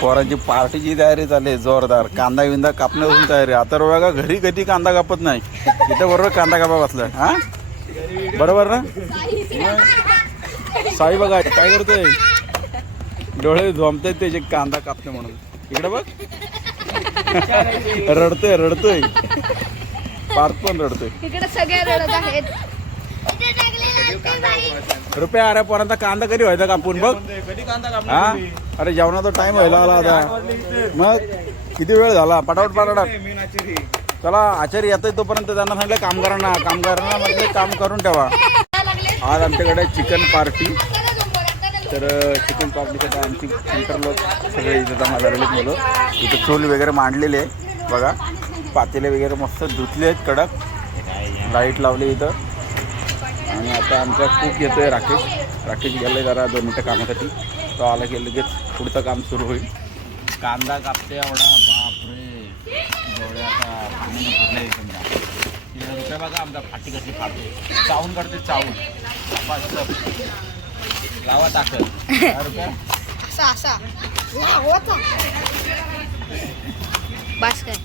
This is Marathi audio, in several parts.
पोरांची पार्टीची तयारी चालली जोरदार. कांदा विंदा कापण्यापासून तयारी. आता बघा घरी कधी कांदा कापत नाही? इथं बरोबर कांदा कापा बसलाय हा? बरोबर ना? साई बघा काय करतोय? डोळे झोमतायत त्याचे कांदा कापते म्हणून. इकडे बघ. रडतोय रडतोय. पार्थ पण रडतोय. इकडे सगळे रडत आहेत. रुपया अरे पोरांचा कांदा कधी व्हायचा कापून बघ. हा? अरे जेवणाचा टाइम व्हायला आला आता. मग किती वेळ झाला? पटापट पटापट. चला आचार्य येतोय तोपर्यंत त्यांना सांगितलं कामगारांना कामगारांना म्हटले काम करून ठेवा. आज आमच्याकडे चिकन पार्टी. तर चिकन पार्टीसाठी आमची सेंटर लोक सगळे इथं जमा झालेले मुलं. इथं चूल वगैरे मांडलेले आहे बघा पातेले वगैरे मस्त धुतले आहेत कडक. लाइट लावली इथं. आणि आता आमचा कुक येतोय राकेश. राकेश गेले जरा दोन मिनटं कामासाठी. तो आला की लगेच पुढचं काम सुरू होईल. कांदा कापते एवढा. बापरे. डोळे आता पाण्याने भरले समजा. तिकडे रुपये बघा आमचा फाटी कशी फाडते चावून काढते चावून. लावा टाकत रुपया. असा असा. बस काय.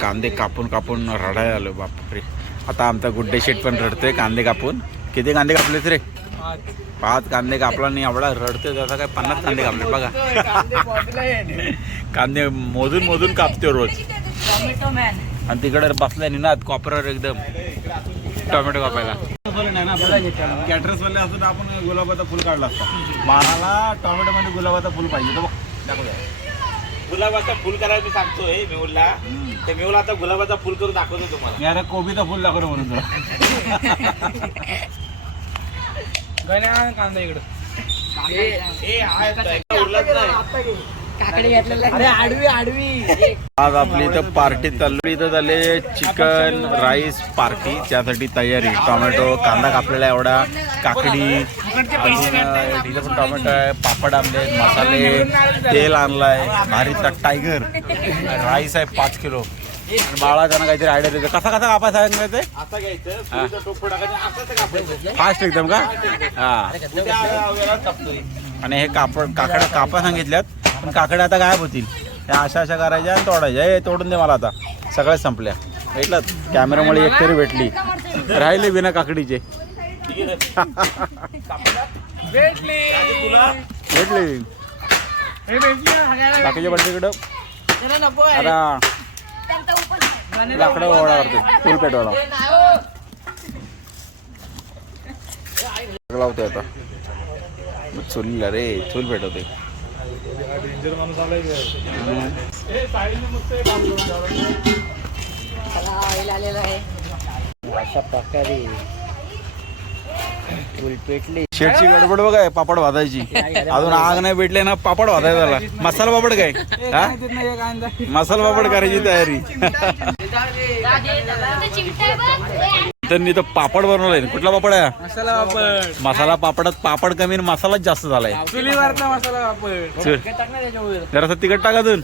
कांदे कापून कापून रडायला आलो. बापरे. आता आमचा गुड्डे शेट पण रडतोय कांदे कापून. किती कांदे कापलेत रे? पाच कांदे कापला नाही एवढा रडतोय त्याचा काय पन्नास कांदे कापले बघा. कांदे मोजून मोजून कापते रोज. आणि तिकडे बसलाय निनाद कॉपरावर एकदम. टोमॅटो कापायला. कॅटरस वाले असं आपण गुलाबाचा फुल काढला असता. मानाला टोमॅटो मध्ये गुलाबाचा फुल पाहिजे. तो बघ, दाखवूया. गुलाबाचा फुल करायला मी सांगतोय मेहुलला. ते मेहुल आता गुलाबाचा फुल करून दाखवतो तुम्हाला. मी अरे कोबीचा फुल दाखवलं म्हणून तुला. कांदा इकडं. ए हा उरलाच नाही. अरे आडवी आडवी. आज आपली इथं पार्टी चालू इथं झाले चिकन राईस पार्टी. त्यासाठी तयारी. टोमॅटो कांदा कापलेला एवढा. काकडी इथं पण टोमॅटो आहे. पापड आणले मसाले तेल आणलाय. भारीचा टायगर. राईस आहे पाच किलो. आणि बाळा त्यांना काहीतरी आयडिया देतो कसा कसा कापा सांगितलं ते? कापायचं फास्ट एकदम का? हा. उद्या वेळा कापतोय. आणि हे कापड काकड्या कापा सांगितल्यात. पण काकड्या आता गायब होतील. त्या अशा अशा करायच्या आणि तोडायच्या. हे तोडून दे मला आता. सगळ्या संपल्या. भेटलं कॅमेरामुळे एक तरी भेटली. राहिले बिना काकडीचे. भेटली. हे नको आहे. आता लाकडं ओढा करते फुल पेटवाला लावते आता. मग चुलीला रे चूल पेटवते अशा प्रकारे पेटली शेटची गडबड बघाय पापड भाजायची अजून आग नाही भेटले ना पापड भाजायचा त्याला मसाला पापड काय? मसाला पापड करायची तयारी. त्यांनी तर पापड बनवलाय. कुठला पापड आहे? मसाला वापर मसाला पापडात पापड कमी आणि मसालाच जास्त झालाय. चुलीवरचा मसाला चल. जरासा तिखट टाका अजून.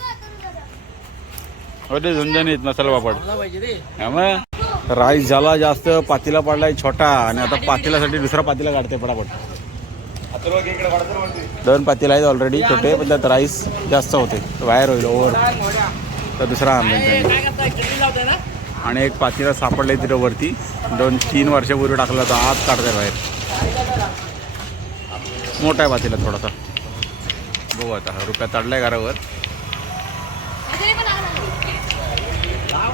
अरे झणझणीत मसाला पापड. हा मग. राईस झाला जास्त पातीला पडलाय छोटा. आणि आता पातीलासाठी दुसरा पातीला काढते पटापट. दोन पातीला आहेत ऑलरेडी छोटे पण त्यात राईस जास्त होते. बाहेर होईल ओव्हर. तर दुसरा त्यांनी आणि एक पातीला सापडले तिथं वरती. दोन तीन वर्षापूर्वी टाकला होता. आत काढते बाहेर. मोठा आहे पातीला थोडासा. बघू आता. रुपया चढलाय घरावर.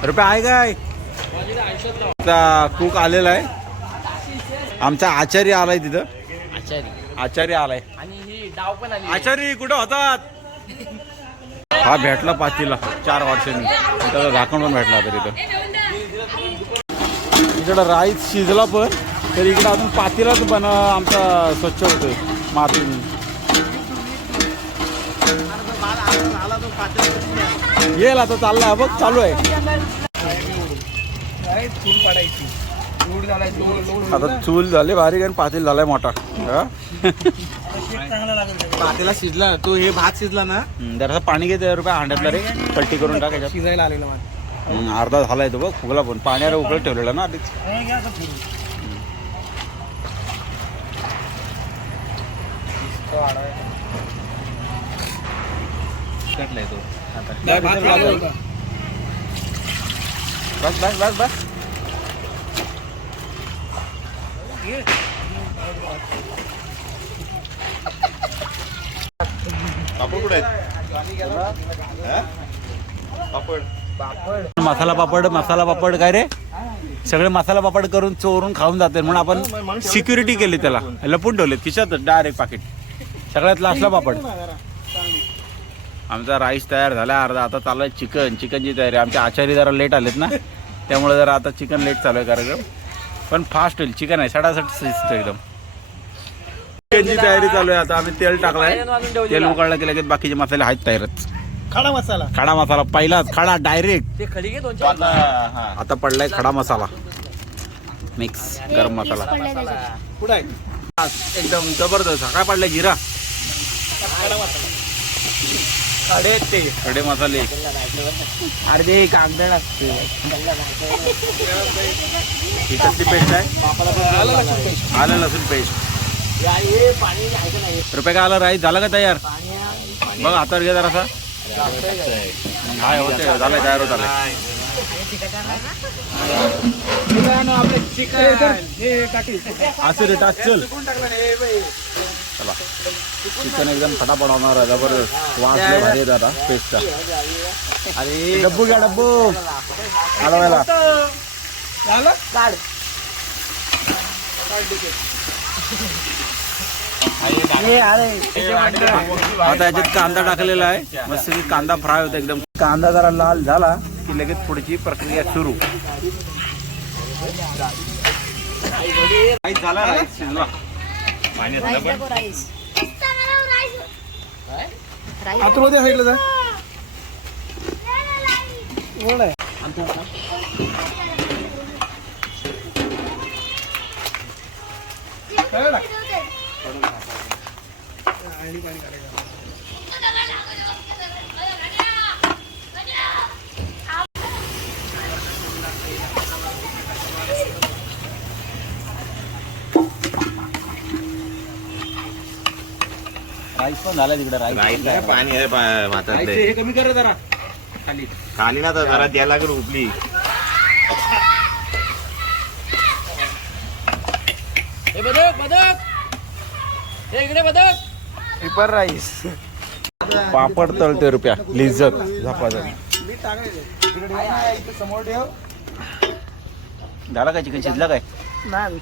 रुपया आहे काय? आता कुक आलेला आहे. आमचा आचार्य आलाय तिथं. आचारी आचार्य आलाय. आणि आचार्य कुठं होतात? हा भेटला पाचीला चार वर्षांनी. त्याचा झाकण पण भेटला तर इथं इकडं राईस शिजला पण तर इकडं अजून पातीलाच बन आमचा स्वच्छ होतो माती येईल आता चाललाय. बघ चालू आहे. आता चूल झाली बारीक आणि पातील झालाय मोठा. भातीला शिजला तू हे भात शिजला ना. जरासा पाणी घे रुपये हांड्यातला रे. पलटी करून टाकायच्या शिजायला आलेला माझा अर्धा झालाय तो बघ फुगला पण. पाण्यावर उकळत ठेवलेला ना आधीच. बस बस बस बस. पापड कुठे आहेत पापड. मसाला पापड मसाला पापड काय रे? सगळे मसाला पापड करून चोरून खाऊन जाते म्हणून आपण सिक्युरिटी केली त्याला. लपून ठेवले खिशात डायरेक्ट पाकिट सगळ्यात लास्टला पापड. आमचा राईस तयार झाला अर्धा आता चालू आहे चिकन चिकनची तयारी. आमचे आचारी जरा लेट आलेत ना त्यामुळे जरा आता चिकन लेट चालू आहे कार्यक्रम. पण फास्ट होईल चिकन आहे सडासट शिजतं एकदम. चिकनची तयारी चालू आहे. आता आम्ही तेल टाकलाय. तेल उकळलं की लगेच बाकीचे मसाले आहेत तयारच. खडा मसाला. खडा मसाला. पहिलाच खडा डायरेक्ट ते खडी घे दोन आता आता पडलाय खडा मसाला. मिक्स गरम मसाला. कुठं आहे? एकदम जबरदस्त. काय पडलाय जिरा? खडे ते. खडे मसाले. अर्धे कागद लागते ही कसली पेस्ट आहे. आलं लसूण पेस्ट. रुपये का आला? राईस झाला का तयार? बघ हातावर घे जरासा. हाय होते झालंय तयार होत आलंय आपले चिकन हे असं टाक चल. चला. चिकन एकदम फटाफट होणार आहे. जबरदस्त. वास लय भारी येत आता पेस्टचा अरे डब्बू घ्या डब्बू. हलवायला. झालं? काढ. आता याच्यात कांदा टाकलेला आहे. मस्त कांदा फ्राय होता एकदम. कांदा जरा लाल झाला की लगेच पुढची प्रक्रिया सुरू. राईस झाला राईस शिजला. राईस राईस आतमध्ये जा. पाणी काढायचं. राईस पण झाला तिकडे राईस राईस नाही पाणी आहे पा- हे कमी कर जरा. खाली. खाली ना तर जरा द्यायला लागेल उपली हे बदक बदक. हे इकडे बदक. Paper rice. पापड तळते रुपया लिज्जत. समोर ठेव झाला काय चिकन शिजला काय? नाही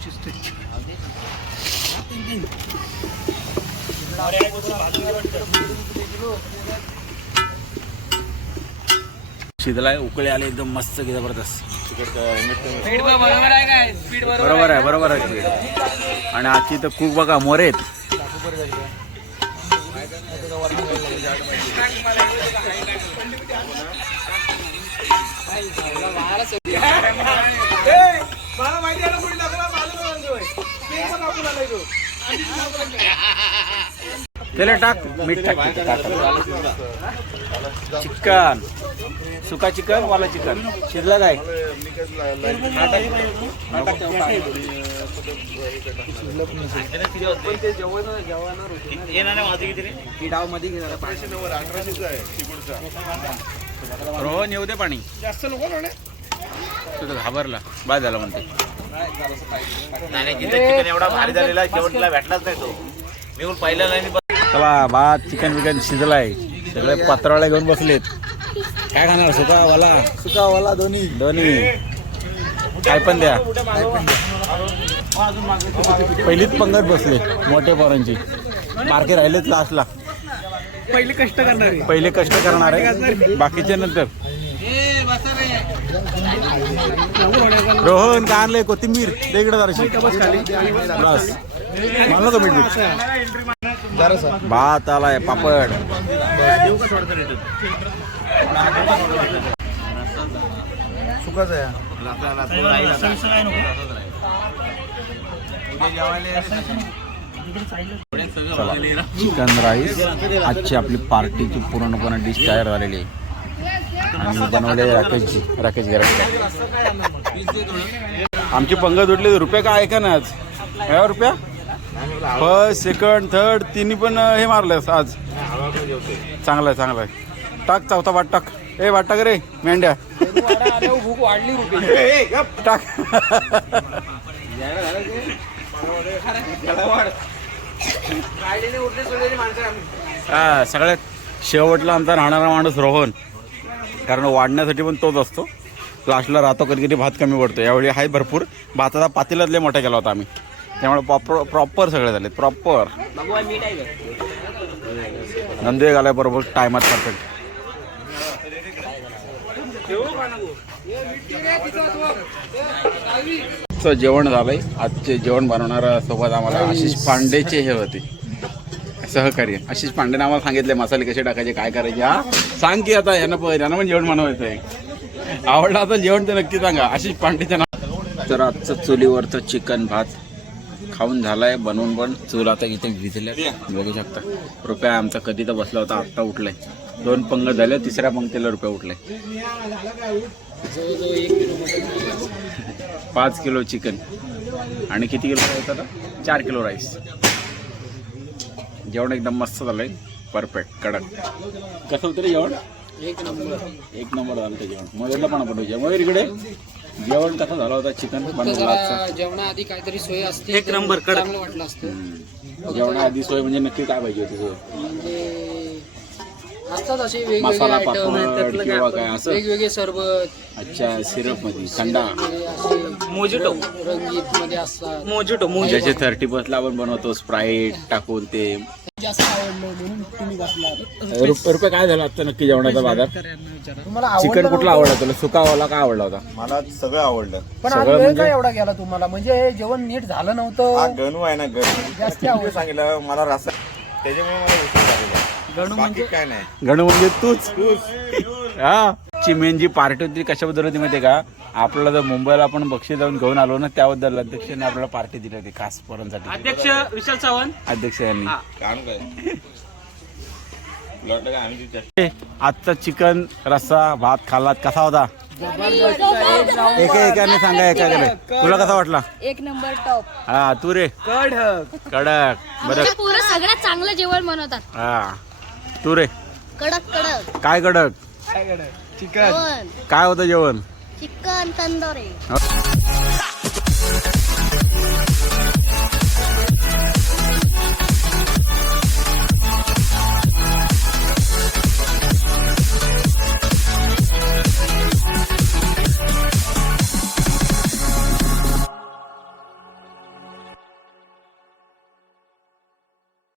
शिजलाय उकळे आले एकदम मस्त की जबरदस्त. बरोबर आहे बरोबर आहे आणि आजची तर खूप बघा मोरेत मला माहिती आहे कुठे टाकला त्याला टाक मीठ टाक चिकन. सुका चिकन वाला चिकन. शिजला काय? रोहन येऊ दे पाणी. जास्त नको ना तुझं घाबरला. बाद झाला म्हणते. नाही चिकन एवढा भारी झालेला शेवटला भेटलाच नाही तो. मी पण पहिल्या लाईनी चला भात चिकन बिकन शिजलाय. सगळे पत्रावळे घेऊन बसलेत. काय खाणार सुका वाला सुका वाला दोन्ही दोन्ही काय पण द्या. पहिलीच पंगत बसले मोठे पोरांची. मार्के राहिलेच लास्टला पहिले कष्ट करणारे. पहिले कष्ट करणारे बाकीचे नंतर. रोहन का आणलंय? कोथिंबीर. दे इकडे जराशी. बस म्हणलं का मीठ मीठ. भात आलाय पापड. सुकाच आहे. चला चिकन राईस आजची आपली पार्टीची पूर्णपणे डिश तयार झालेली आहे. आणि बनवले राकेशजी. राकेश गरज आमची पंगत उठली रुपये का ऐका ना आज? काय रुपया? फर्स्ट सेकंड थर्ड तिन्ही पण हे मारलेस आज. चांगलं आहे चांगलं आहे. टाक चौथा वाट टाक. ए वाट टाक रे मेंढ्या. भूक वाढली रुपये. टाक. हा सगळ्यात शेवटला आमचा राहणारा माणूस रोहन. कारण वाढण्यासाठी पण तोच असतो. लास्टला राहतो कधी कधी भात कमी पडतो. यावेळी आहे भरपूर. भाताचा पातेलाच लय मोठा केला होता आम्ही. त्यामुळे प्रॉपर प्रॉपर सगळे झाले. प्रॉपर नंदू घालाय बरोबर टायमात परफेक्ट चं जेवण झालंय. आजचे जेवण बनवणारा सोबत आम्हाला आशिष पांडेचे हे होते. सहकार्य आशिष पांडेने आम्हाला सांगितले मसाले कसे टाकायचे काय करायचे हा? सांग की आता यांना यांना पण जेवण बनवायचं आहे आवडलं आता जेवण तर नक्की सांगा. आशिष पांडेच्या नाव तर आजचं चुलीवरचं चिकन भात खाऊन झालाय बनवून पण. चूल आता इथे विझल्या बघू शकता. रुपया आमचा कधी तर बसला होता आत्ता उठलाय. दोन पंग झाले तिसऱ्या पंक्तीला रुपया उठलाय. पाच किलो चिकन. आणि किती किलो राईस आता? चार किलो राईस जेवण एकदम मस्त झालंय. परफेक्ट कडक. कसं होतं रे जेवण? एक नंबर. एक नंबर झालं ते जेवण. मयूरला पण आपण. मयूर इकडे. जेवण कसं झालं होतं? चिकन बनवलं जेवणाआधी काहीतरी सोय असते. एक नंबर चांगलं वाटलं असतं. जेवणाआधी सोय म्हणजे नक्की काय पाहिजे होती सोय? म्हणजे असतात असे वेगवेगळे मसाला आयटम पापड किंवा काय असं? वेगवेगळे सरबत. अच्छा सिरपमध्ये थंडा असे मोजिटो. रंगीत मध्ये असतात. मोजिटो ज्याचे थर्टी ला आपण बनवतो स्प्राईट टाकून ते. जास्त आवडलं म्हणून तुम्ही बसला. रुपये काय झालं आता नक्की जेवणाचा बाजार? तुम्हाला चिकन कुठला आवडला तुला? सुकावाला काय आवडला होता? मला सगळं आवडलं. पण आज सगळं वेळ म्हणजे? काय एवढा गेला तुम्हाला? म्हणजे हे जेवण नीट झालं हा नव्हतं गणू आहे ना गणू. जास्त आवडलं. सांगितलं मला रस्ता त्याच्यामुळे मला उशीर झालेला. गणू बाकी काय नाही. गणू म्हणजे तूच. हा. ची मेन जी पार्टी होती ती कशाबद्दल होती माहिती का? आपल्याला जर मुंबईला आपण बक्षीस जाऊन घेऊन आलो ना त्याबद्दल अध्यक्षाने आपल्याला पार्टी दिली होती खास पोरांसाठी. अध्यक्ष विशाल सावंत अध्यक्ष यांनी. काय? ए, आजचा चिकन रस्सा भात खाल्लात कसा होता? एका एकाने सांगा एकाकडे तुला कसा वाटला? एक नंबर टॉप. हा तू रे. कडक. कडक. बरं. पुरं सगळ्यात चांगलं जेवण बनवतात. हा. तू रे. कडक कडक. काय कडक? चिकन. काय होतं जेवण? चिकन तंदोरी.